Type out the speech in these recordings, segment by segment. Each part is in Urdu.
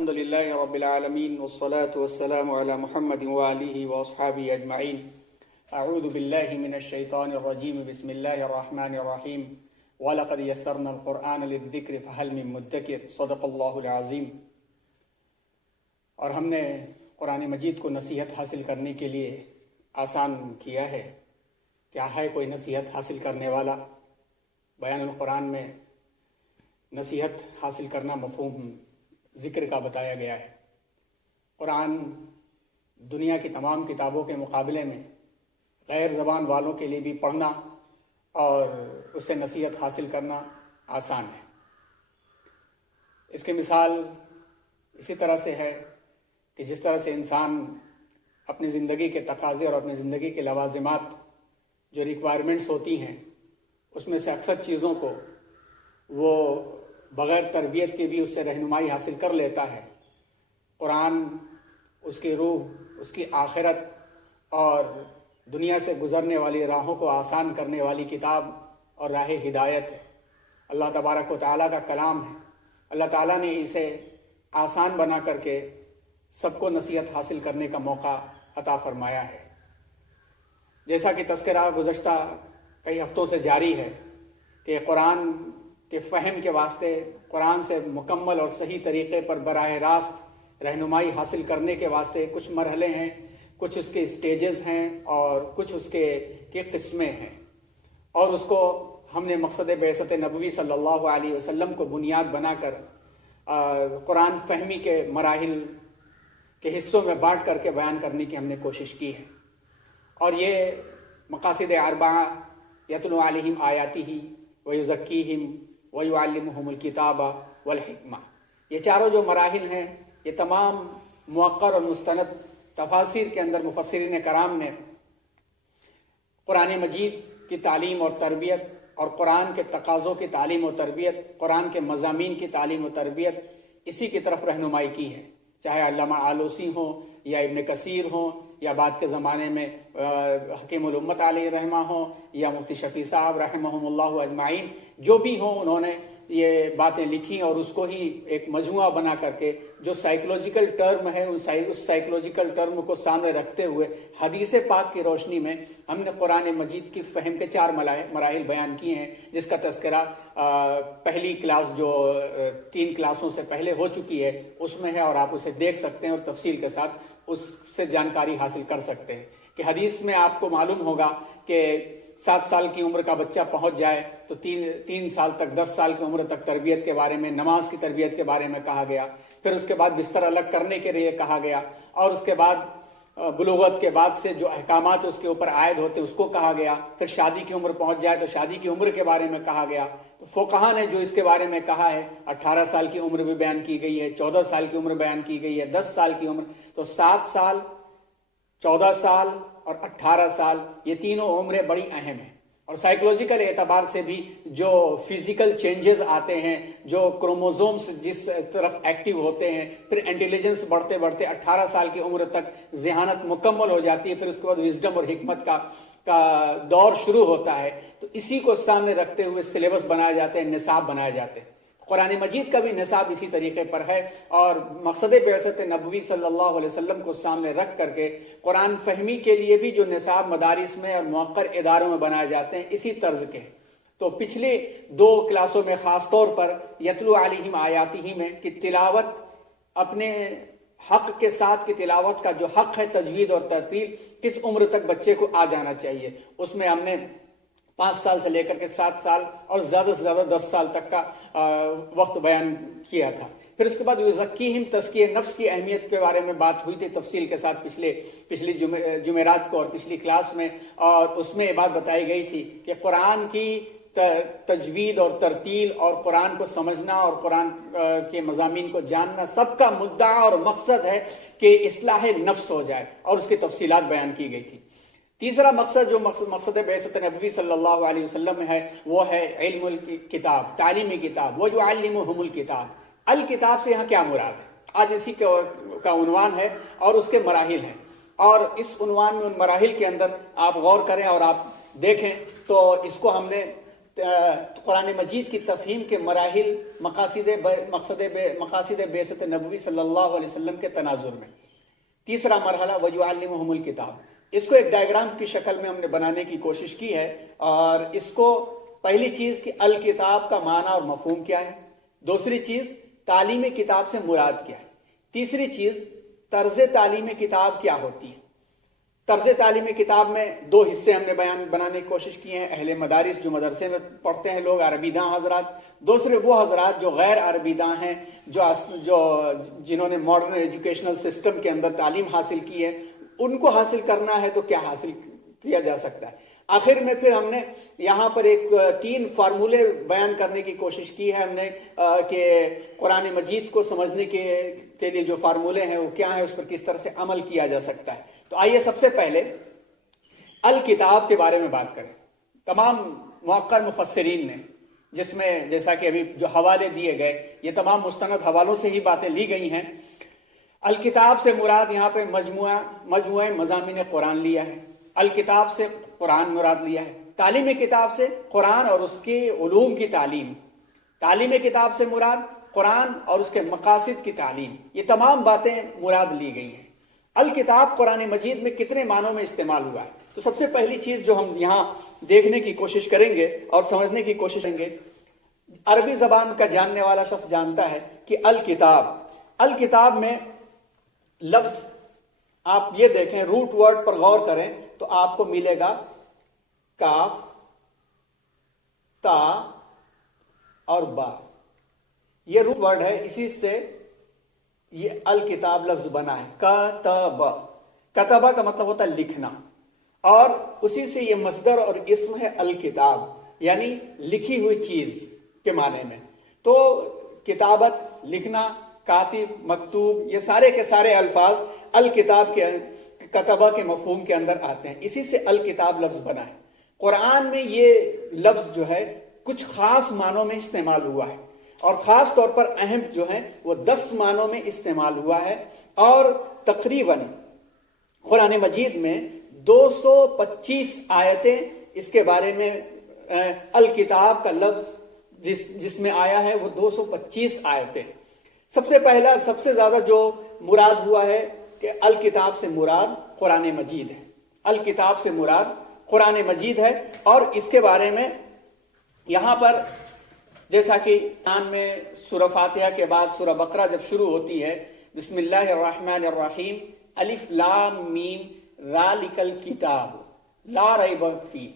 الحمد لله رب العالمين والصلاة والسلام على محمد وآله وأصحابه أجمعين. أعوذ بالله من الشيطان الرجيم. بسم الله الرحمن الرحيم. وَلَقَدْ يَسَّرْنَا الْقُرْآنَ لِلذِّكْرِ فَهَلْ مِن مُدَّكِرٍ. صدق اللہ العظیم. اور ہم نے قرآن مجید کو نصیحت حاصل کرنے کے لیے آسان کیا ہے. کیا ہے کوئی نصیحت حاصل کرنے والا؟ بیان القرآن میں نصیحت حاصل کرنا مفہوم ذکر کا بتایا گیا ہے. قرآن دنیا کی تمام کتابوں کے مقابلے میں غیر زبان والوں کے لیے بھی پڑھنا اور اس سے نصیحت حاصل کرنا آسان ہے. اس کی مثال اسی طرح سے ہے کہ جس طرح سے انسان اپنی زندگی کے تقاضے اور اپنی زندگی کے لوازمات جو ریکوائرمنٹس ہوتی ہیں اس میں سے اکثر چیزوں کو وہ بغیر تربیت کے بھی اس سے رہنمائی حاصل کر لیتا ہے. قرآن اس کی روح، اس کی آخرت اور دنیا سے گزرنے والی راہوں کو آسان کرنے والی کتاب اور راہ ہدایت ہے. اللہ تبارک و تعالیٰ کا کلام ہے. اللہ تعالیٰ نے اسے آسان بنا کر کے سب کو نصیحت حاصل کرنے کا موقع عطا فرمایا ہے. جیسا کہ تذکرہ گزشتہ کئی ہفتوں سے جاری ہے کہ قرآن کے فہم کے واسطے، قرآن سے مکمل اور صحیح طریقے پر براہ راست رہنمائی حاصل کرنے کے واسطے کچھ مرحلے ہیں، کچھ اس کے سٹیجز ہیں اور کچھ اس کے قسمیں ہیں. اور اس کو ہم نے مقصد بعثت نبوی صلی اللہ علیہ وسلم کو بنیاد بنا کر قرآن فہمی کے مراحل کے حصوں میں بانٹ کر کے بیان کرنے کی ہم نے کوشش کی ہے. اور یہ مقاصد اربعہ یتلو علیہم آیاتہ ویزکیہم ویعلمہم الکتاب والحکمہ، یہ چاروں جو مراحل ہیں یہ تمام موقر اور مستند تفاسیر کے اندر مفسرین کرام نے قرآن مجید کی تعلیم اور تربیت اور قرآن کے تقاضوں کی تعلیم و تربیت، قرآن کے مضامین کی تعلیم و تربیت اسی کی طرف رہنمائی کی ہے. چاہے علامہ آلوسی ہوں یا ابن کثیر ہوں یا بعد کے زمانے میں حکیم الامت علیہ رحمہ ہوں یا مفتی شفیع صاحب رحمہم اللہ اجمعین، جو بھی ہوں انہوں نے یہ باتیں لکھی اور اس کو ہی ایک مجموعہ بنا کر کے جو سائیکولوجیکل ٹرم ہے اس سائیکولوجیکل ٹرم کو سامنے رکھتے ہوئے حدیث پاک کی روشنی میں ہم نے قرآن مجید کی فہم کے 4 مراحل بیان کیے ہیں، جس کا تذکرہ پہلی کلاس جو 3 کلاسوں سے پہلے ہو چکی ہے اس میں ہے، اور آپ اسے دیکھ سکتے ہیں اور تفصیل کے ساتھ اس سے جانکاری حاصل کر سکتے ہیں. کہ حدیث میں آپ کو معلوم ہوگا کہ 7 سال کی عمر کا بچہ پہنچ جائے تو 3 سال تک 10 سال کی عمر تک تربیت کے بارے میں، نماز کی تربیت کے بارے میں کہا گیا. پھر اس کے بعد بستر الگ کرنے کے لیے کہا گیا، اور اس کے بعد بلوغت کے بعد سے جو احکامات اس کے اوپر عائد ہوتے اس کو کہا گیا. پھر شادی کی عمر پہنچ جائے تو شادی کی عمر کے بارے میں کہا گیا. تو فقہا نے جو اس کے بارے میں کہا ہے 18 سال کی عمر بھی بیان کی گئی ہے، 14 سال کی عمر بیان کی گئی ہے، 10 سال کی عمر. تو 7 سال، 14 سال اور 18 سال یہ تینوں عمریں بڑی اہم ہیں. اور سائیکولوجیکل اعتبار سے بھی جو فزیکل چینجز آتے ہیں، جو کروموزومز جس طرف ایکٹیو ہوتے ہیں، پھر انٹیلیجنس بڑھتے بڑھتے 18 سال کی عمر تک ذہانت مکمل ہو جاتی ہے، پھر اس کے بعد وزڈم اور حکمت کا دور شروع ہوتا ہے. تو اسی کو سامنے رکھتے ہوئے سلیبس بنائے جاتے ہیں، نصاب بنائے جاتے ہیں. قرآن مجید کا بھی نصاب اسی طریقے پر ہے، اور مقصد بعثت نبوی صلی اللہ علیہ وسلم کو سامنے رکھ کر کے قرآن فہمی کے لیے بھی جو نصاب مدارس میں اور موقر اداروں میں بنائے جاتے ہیں اسی طرز کے. تو پچھلے 2 کلاسوں میں خاص طور پر یتلو علیہم آیاتہ میں کی تلاوت، اپنے حق کے ساتھ کی تلاوت کا جو حق ہے تجوید اور ترتیل، کس عمر تک بچے کو آ جانا چاہیے، اس میں ہم نے 5 سال سے لے کر کے 7 سال اور زیادہ سے زیادہ 10 سال تک کا وقت بیان کیا تھا. پھر اس کے بعد یزکیہم، تزکیہ نفس کی اہمیت کے بارے میں بات ہوئی تھی تفصیل کے ساتھ پچھلی جمعرات کو اور پچھلی کلاس میں. اور اس میں یہ بات بتائی گئی تھی کہ قرآن کی تجوید اور ترتیل اور قرآن کو سمجھنا اور قرآن کے مضامین کو جاننا سب کا مدعا اور مقصد ہے کہ اصلاح نفس ہو جائے، اور اس کی تفصیلات بیان کی گئی تھی. تیسرا مقصد جو مقصد بعثت نبوی صلی اللہ علیہ وسلم میں ہے وہ ہے علم الکتاب، تعلیمی کتاب. وَيُعَلِّمُهُمُ الْكِتَابَ. الکتاب سے یہاں کیا مراد ہے؟ آج اسی کا عنوان ہے اور اس کے مراحل ہیں. اور اس عنوان میں ان مراحل کے اندر آپ غور کریں اور آپ دیکھیں تو اس کو ہم نے قرآن مجید کی تفہیم کے مراحل مقاصد بعثت نبوی صلی اللہ علیہ وسلم کے تناظر میں۔ تیسرا مرحلہ وَيُعَلِّمُهُمُ الْكِتَابَ، اس کو ایک ڈائیگرام کی شکل میں ہم نے بنانے کی کوشش کی ہے، اور اس کو پہلی چیز کہ الکتاب کا معنی اور مفہوم کیا ہے، دوسری چیز تعلیم کتاب سے مراد کیا ہے، تیسری چیز طرز تعلیم کتاب کیا ہوتی ہے۔ طرز تعلیم کتاب میں دو حصے ہم نے بنانے کی کوشش کی ہیں، اہل مدارس جو مدرسے میں پڑھتے ہیں لوگ، عربی داں حضرات، دوسرے وہ حضرات جو غیر عربی داں ہیں، جنہوں نے ماڈرن ایجوکیشنل سسٹم کے اندر تعلیم حاصل کی ہے، ان کو حاصل کرنا ہے تو کیا حاصل کیا جا سکتا ہے۔ آخر میں پھر ہم نے یہاں پر ایک 3 فارمولے بیان کرنے کی کوشش کی ہے ہم نے کہ قرآن مجید کو سمجھنے کے لیے جو فارمولے ہیں وہ کیا ہیں، اس پر کس طرح سے عمل کیا جا سکتا ہے۔ تو آئیے سب سے پہلے الکتاب کے بارے میں بات کریں۔ تمام مؤخر مفسرین نے، جس میں جیسا کہ ابھی جو حوالے دیے گئے یہ تمام مستند حوالوں سے ہی باتیں لی گئی ہیں، الکتاب سے مراد یہاں پہ مجموعہ مضامین قرآن لیا ہے، الکتاب سے قرآن مراد لیا ہے، تعلیم کتاب سے قرآن اور اس کے علوم کی تعلیم، تعلیم کتاب سے مراد قرآن اور اس کے مقاصد کی تعلیم، یہ تمام باتیں مراد لی گئی ہیں۔ الکتاب قرآن مجید میں کتنے معنوں میں استعمال ہوا ہے؟ تو سب سے پہلی چیز جو ہم یہاں دیکھنے کی کوشش کریں گے اور سمجھنے کی کوشش کریں گے، عربی زبان کا جاننے والا شخص جانتا ہے کہ الکتاب میں لفظ آپ یہ دیکھیں، روٹ ورڈ پر غور کریں تو آپ کو ملے گا کاف، تا اور با، یہ روٹ ورڈ ہے، اسی سے یہ الکتاب لفظ بنا ہے۔ کتبہ کا مطلب ہوتا ہے لکھنا، اور اسی سے یہ مصدر اور اسم ہے الکتاب، یعنی لکھی ہوئی چیز کے معنی میں۔ تو کتابت، لکھنا، کاتب، مکتوب، یہ سارے کے سارے الفاظ الکتاب کے کتبہ کے مفہوم کے اندر آتے ہیں، اسی سے الکتاب لفظ بنا ہے۔ قرآن میں یہ لفظ جو ہے کچھ خاص معنوں میں استعمال ہوا ہے، اور خاص طور پر اہم جو ہیں وہ 10 معنوں میں استعمال ہوا ہے، اور تقریباً قرآن مجید میں 225 آیتیں اس کے بارے میں الکتاب کا لفظ جس میں آیا ہے وہ 225 آیتیں۔ سب سے پہلا سب سے زیادہ جو مراد ہوا ہے کہ الکتاب سے مراد قرآن مجید ہے، الکتاب سے مراد قرآن مجید ہے، اور اس کے بارے میں یہاں پر جیسا کہ قرآن میں سورہ فاتحہ کے بعد سورہ بقرہ جب شروع ہوتی ہے، بسم اللہ الرحمن الرحیم، الف لام میم ذالک الکتاب لا ریب فیہ۔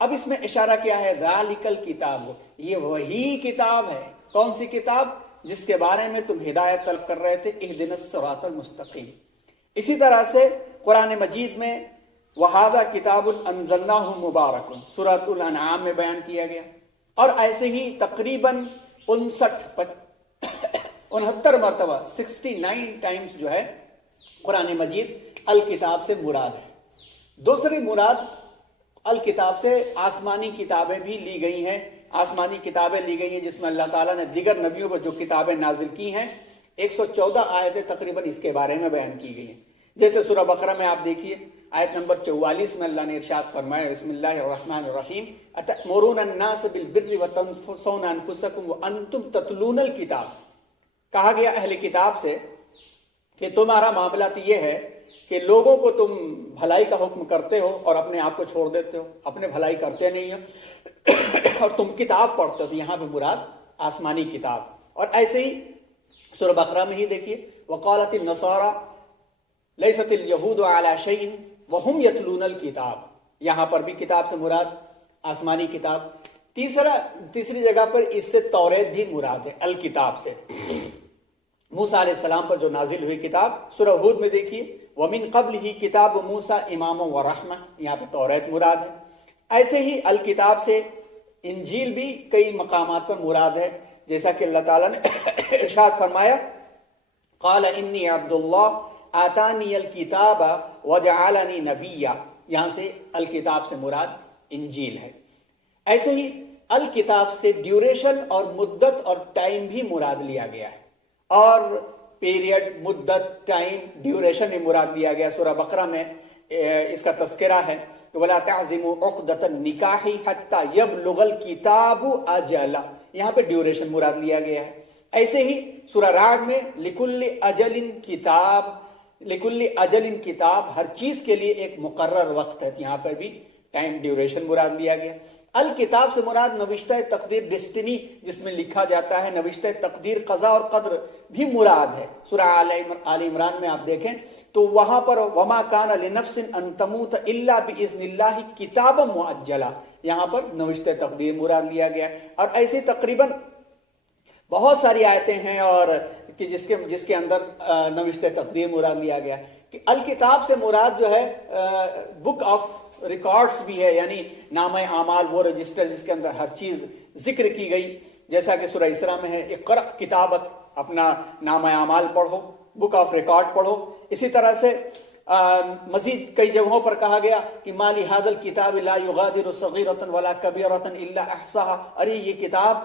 اب اس میں اشارہ کیا ہے؟ ذالک الکتاب، یہ وہی کتاب ہے۔ کون سی کتاب؟ جس کے بارے میں تم ہدایت طلب کر رہے تھے، اہدنا الصراط المستقیم۔ اسی طرح سے قرآن مجید میں وَهَذَا كِتَابٌ أَنزَلْنَاهُ مُبَارَكٌ سورۃ الانعام میں بیان کیا گیا، اور ایسے ہی تقریباً 69 مرتبہ 69 ٹائمز جو ہے قرآن مجید الکتاب سے مراد ہے۔ دوسری مراد الکتاب سے آسمانی کتابیں بھی لی گئی ہیں، آسمانی کتابیں لی گئی ہیں جس میں اللہ تعالیٰ نے دیگر نبیوں پر جو کتابیں نازل کی ہیں، 114 آیتیں تقریباً اس کے بارے میں بیان کی گئی ہیں۔ جیسے سورہ بقرہ میں آپ دیکھیے آیت نمبر 44 میں اللہ نے ارشاد فرمایا، بسم اللہ الرحمن الرحیم، اتأمرون الناس بالبر وتنسون انفسکم وانتم تتلون الکتاب۔ کہا گیا اہل کتاب سے کہ تمہارا معاملہ تو یہ ہے کہ لوگوں کو تم بھلائی کا حکم کرتے ہو اور اپنے آپ کو چھوڑ دیتے ہو، اپنے بھلائی کرتے نہیں ہو، اور تم کتاب پڑھتے ہو۔ تو یہاں پہ مراد آسمانی کتاب۔ اور ایسے ہی سورہ بقرہ میں ہی دیکھیے، وقالت النصارى لیست الیہود علی شیء وہم یتلون الکتاب، یہاں پر بھی کتاب سے مراد آسمانی کتاب۔ تیسری جگہ پر اس سے توریت بھی مراد ہے الکتاب سے، موسیٰ علیہ السلام پر جو نازل ہوئی کتاب۔ سورہ ہود میں دیکھیے، وَمِن قَبْلِهِ كِتَابُ مُوسَىٰ إِمَامًا وَرَحْمَةً، یہاں پہ توریت مراد ہے۔ ایسے ہی الکتاب سے انجیل بھی کئی مقامات پر مراد ہے، جیسا کہ اللہ تعالیٰ نے ارشاد فرمایا، قال انی عبد اللہ آتانی الکتاب وجعلنی نبیا، یہاں سے الکتاب سے مراد انجیل ہے۔ ایسے ہی الکتاب سے ڈیوریشن اور مدت اور ٹائم بھی مراد لیا گیا ہے، اور پیریڈ، مدت، ٹائم، ڈیوریشن بھی مراد لیا گیا۔ سورہ بقرہ میں اس کا تذکرہ ہے، کہ وَلَا تَعْزِمُوا عُقْدَةَ النِّكَاحِ حَتَّى يَبْلُغَ الْكِتَابُ أَجَلَهُ، یہاں پہ ڈیوریشن مراد لیا گیا ہے۔ ایسے ہی سورہ رعد میں لِكُلِّ أَجَلٍ کتاب، لِكُلِّ أَجَلٍ کتاب، ہر چیز کے لیے ایک مقرر وقت ہے، یہاں پر بھی ٹائم ڈیوریشن مراد لیا گیا۔ الکتاب سے مراد نوشتہ تقدیر، ڈیسٹنی، جس میں لکھا جاتا ہے، نوشتہ تقدیر، قضاء اور قدر بھی مراد ہے۔ سورہ آل عمران میں آپ دیکھیں تو وہاں پر وما کان لنفس ان تموت الا باذن اللہ کتابا مؤجلا، یہاں پر نوشتہ تقدیر مراد لیا گیا۔ اور ایسی تقریباً بہت ساری آیتیں ہیں اور کہ جس کے اندر نوشتہ تقدیر مراد لیا گیا کہ الکتاب سے مراد جو ہے بک آف ریکارڈز بھی ہے، یعنی نامہ اعمال، وہ رجسٹر جس کے اندر ہر چیز ذکر کی گئی، جیسا کہ سورہ اسراء میں ہے اقرأ کتابک، اپنا نامہ اعمال پڑھو، بک آف ریکارڈ پڑھو۔ اسی طرح سے مزید کئی جگہوں پر کہا گیا کہ ما لہذا الکتاب لا یغادر صغیرۃ ولا کبیرۃ الا احصاها، ارے یہ کتاب،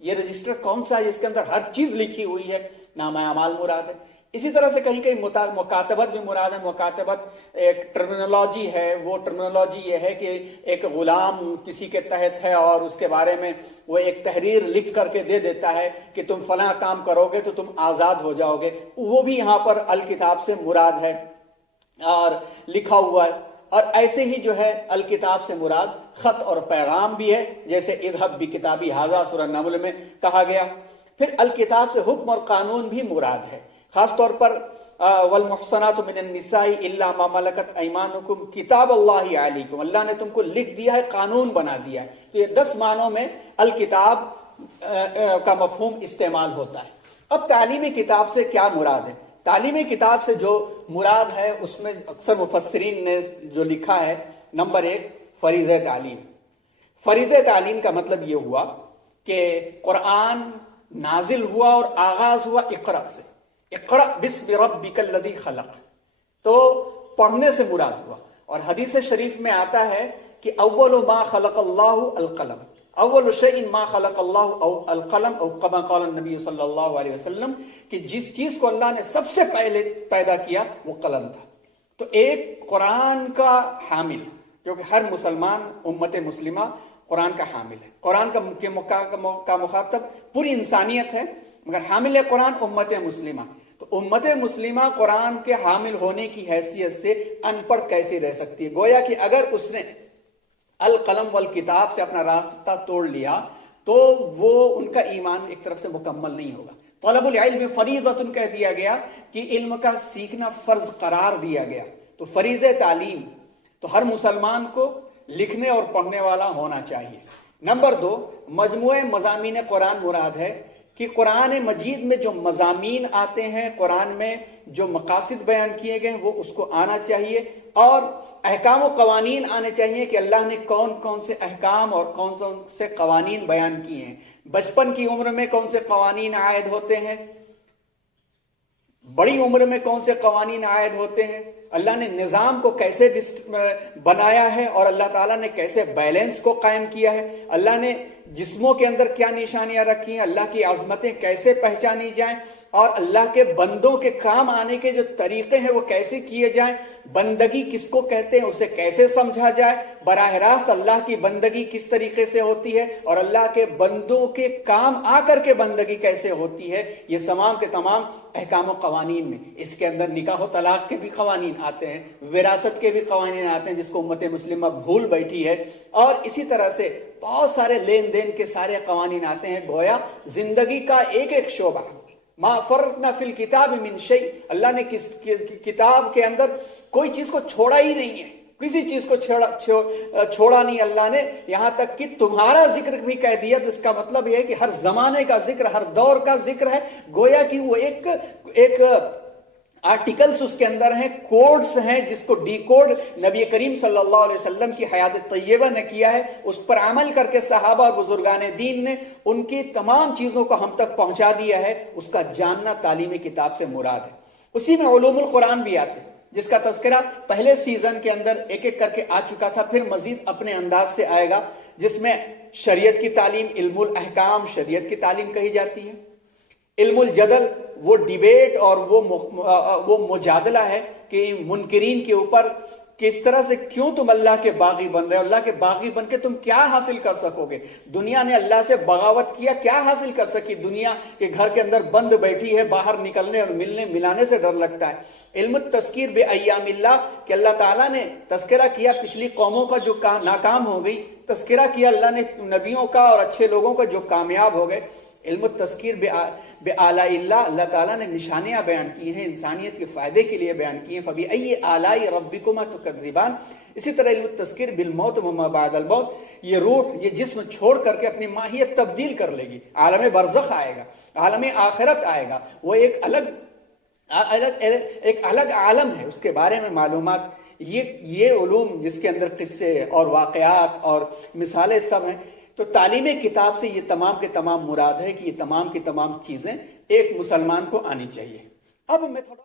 یہ رجسٹر کون سا ہے جس کے اندر ہر چیز لکھی ہوئی ہے، نامہ اعمال مراد ہے۔ اسی طرح سے کہیں کہیں مکاتبت بھی مراد ہے۔ مکاتبت ایک ٹرمینالوجی ہے، وہ ٹرمینالوجی یہ ہے کہ ایک غلام کسی کے تحت ہے اور اس کے بارے میں وہ ایک تحریر لکھ کر کے دے دیتا ہے کہ تم فلاں کام کرو گے تو تم آزاد ہو جاؤ گے، وہ بھی یہاں پر الکتاب سے مراد ہے اور لکھا ہوا ہے۔ اور ایسے ہی جو ہے الکتاب سے مراد خط اور پیغام بھی ہے، جیسے اذهب بکتابی ھذا سورہ نمل میں کہا گیا۔ پھر الکتاب سے حکم اور قانون بھی مراد ہے، خاص طور پر والمحصنات من النساء الا ما ملکت ایمانکم کتاب اللہ علیکم، اللہ نے تم کو لکھ دیا ہے، قانون بنا دیا ہے۔ تو یہ 10 معنوں میں الکتاب کا مفہوم استعمال ہوتا ہے۔ اب تعلیمی کتاب سے کیا مراد ہے؟ تعلیمی کتاب سے جو مراد ہے اس میں اکثر مفسرین نے جو لکھا ہے، نمبر 1 فریضہ تعلیم۔ فریضہ تعلیم کا مطلب یہ ہوا کہ قرآن نازل ہوا اور آغاز ہوا اقرأ سے، اقرأ بسم ربک الذی خلق، تو پڑھنے سے مراد ہوا۔ اور حدیث شریف میں آتا ہے کہ اول ما خلق اللہ القلم، اول شیء ما خلق اللہ او القلم، او کما قال النبی صلی اللہ علیہ وسلم، کہ جس چیز کو اللہ نے سب سے پہلے پیدا کیا وہ قلم تھا۔ تو ایک قرآن کا حامل، جو کہ ہر مسلمان امت مسلمہ قرآن کا حامل ہے، قرآن کا مخاطب پوری انسانیت ہے، مگر حامل قرآن امت مسلمہ۔ تو امت مسلمہ قرآن کے حامل ہونے کی حیثیت سے ان پڑھ کیسے رہ سکتی ہے؟ گویا کہ اگر اس نے القلم والکتاب سے اپنا رابطہ توڑ لیا تو وہ ان کا ایمان ایک طرف سے مکمل نہیں ہوگا۔ طلب العلم فریضۃ کہہ دیا گیا کہ علم کا سیکھنا فرض قرار دیا گیا، تو فریضہ تعلیم تو ہر مسلمان کو لکھنے اور پڑھنے والا ہونا چاہیے۔ نمبر 2 مجموعہ مضامین قرآن مراد ہے کہ قرآن مجید میں جو مضامین آتے ہیں، قرآن میں جو مقاصد بیان کیے گئے ہیں وہ اس کو آنا چاہیے، اور احکام و قوانین آنے چاہیے کہ اللہ نے کون کون سے احکام اور کون کون سے قوانین بیان کیے ہیں، بچپن کی عمر میں کون سے قوانین عائد ہوتے ہیں، بڑی عمر میں کون سے قوانین عائد ہوتے ہیں، اللہ نے نظام کو کیسے بنایا ہے اور اللہ تعالیٰ نے کیسے بیلنس کو قائم کیا ہے، اللہ نے جسموں کے اندر کیا نشانیاں رکھی ہیں، اللہ کی عظمتیں کیسے پہچانی جائیں، اور اللہ کے بندوں کے کام آنے کے جو طریقے ہیں وہ کیسے کیے جائیں، بندگی کس کو کہتے ہیں اسے کیسے سمجھا جائے، براہ راست اللہ کی بندگی کس طریقے سے ہوتی ہے اور اللہ کے بندوں کے کام آ کر کے بندگی کیسے ہوتی ہے، یہ تمام کے تمام احکام و قوانین میں۔ اس کے اندر نکاح و طلاق کے بھی قوانین آتے ہیں، وراثت کے بھی قوانین آتے ہیں جس کو امت مسلمہ بھول بیٹھی ہے، اور اسی طرح سے بہت سارے لین دین کے سارے قوانین آتے ہیں۔ گویا زندگی کا ایک ایک شعبہ، ما فرطنا فی الکتاب من شیء، اللہ نے کتاب کے اندر کوئی چیز کو چھوڑا ہی نہیں ہے، کسی چیز کو چھوڑا نہیں اللہ نے، یہاں تک کہ تمہارا ذکر بھی کہہ دیا۔ تو اس کا مطلب یہ ہے کہ ہر زمانے کا ذکر، ہر دور کا ذکر ہے، گویا کہ وہ ایک آرٹیکلز اس کے اندر ہیں، کوڈز ہیں، جس کو ڈی کوڈ نبی کریم صلی اللہ علیہ وسلم کی حیات طیبہ نے کیا ہے، اس پر عمل کر کے صحابہ اور بزرگان دین نے ان کی تمام چیزوں کو ہم تک پہنچا دیا ہے۔ اس کا جاننا تعلیمی کتاب سے مراد ہے۔ اسی میں علوم القرآن بھی آتے ہیں، جس کا تذکرہ پہلے سیزن کے اندر ایک ایک کر کے آ چکا تھا، پھر مزید اپنے انداز سے آئے گا، جس میں شریعت کی تعلیم، علم الاحکام، شریعت کی تعلیم کہی جاتی ہے۔ علم الجدل وہ ڈیبیٹ اور وہ مجادلہ ہے کہ منکرین کے اوپر کہ اس طرح سے کیوں تم اللہ کے باغی بن رہے ہو؟ اللہ کے باغی بن کے تم کیا حاصل کر سکو گے؟ دنیا نے اللہ سے بغاوت کیا، کیا حاصل کر سکی؟ دنیا کے گھر کے اندر بند بیٹھی ہے، باہر نکلنے اور ملنے ملانے سے ڈر لگتا ہے۔ علم التذکیر بے ایام اللہ، کہ اللہ تعالیٰ نے تذکرہ کیا پچھلی قوموں کا جو ناکام ہو گئی، تذکرہ کیا اللہ نے نبیوں کا اور اچھے لوگوں کا جو کامیاب ہو گئے۔ علم التذکیر بے آلاء اللہ، اللہ تعالیٰ نے نشانیاں بیان کی ہیں، انسانیت کے فائدے کے لیے بیان کی ہیں۔ فَبِأَيِّ آلَاءِ رَبِّكُمَا تُكَذِّبَانِ۔ اسی طرح علم التذکیر بالموت وما بعد الموت، یہ روح یہ جسم چھوڑ کر کے اپنی ماہیت تبدیل کر لے گی، عالم برزخ آئے گا، عالم آخرت آئے گا، وہ ایک الگ عالم ہے، اس کے بارے میں معلومات۔ یہ علوم جس کے اندر قصے اور واقعات اور مثالیں سب ہیں، تو تعلیم کتاب سے یہ تمام کے تمام مراد ہے کہ یہ تمام کی تمام چیزیں ایک مسلمان کو آنی چاہیے۔ اب میں تھوڑا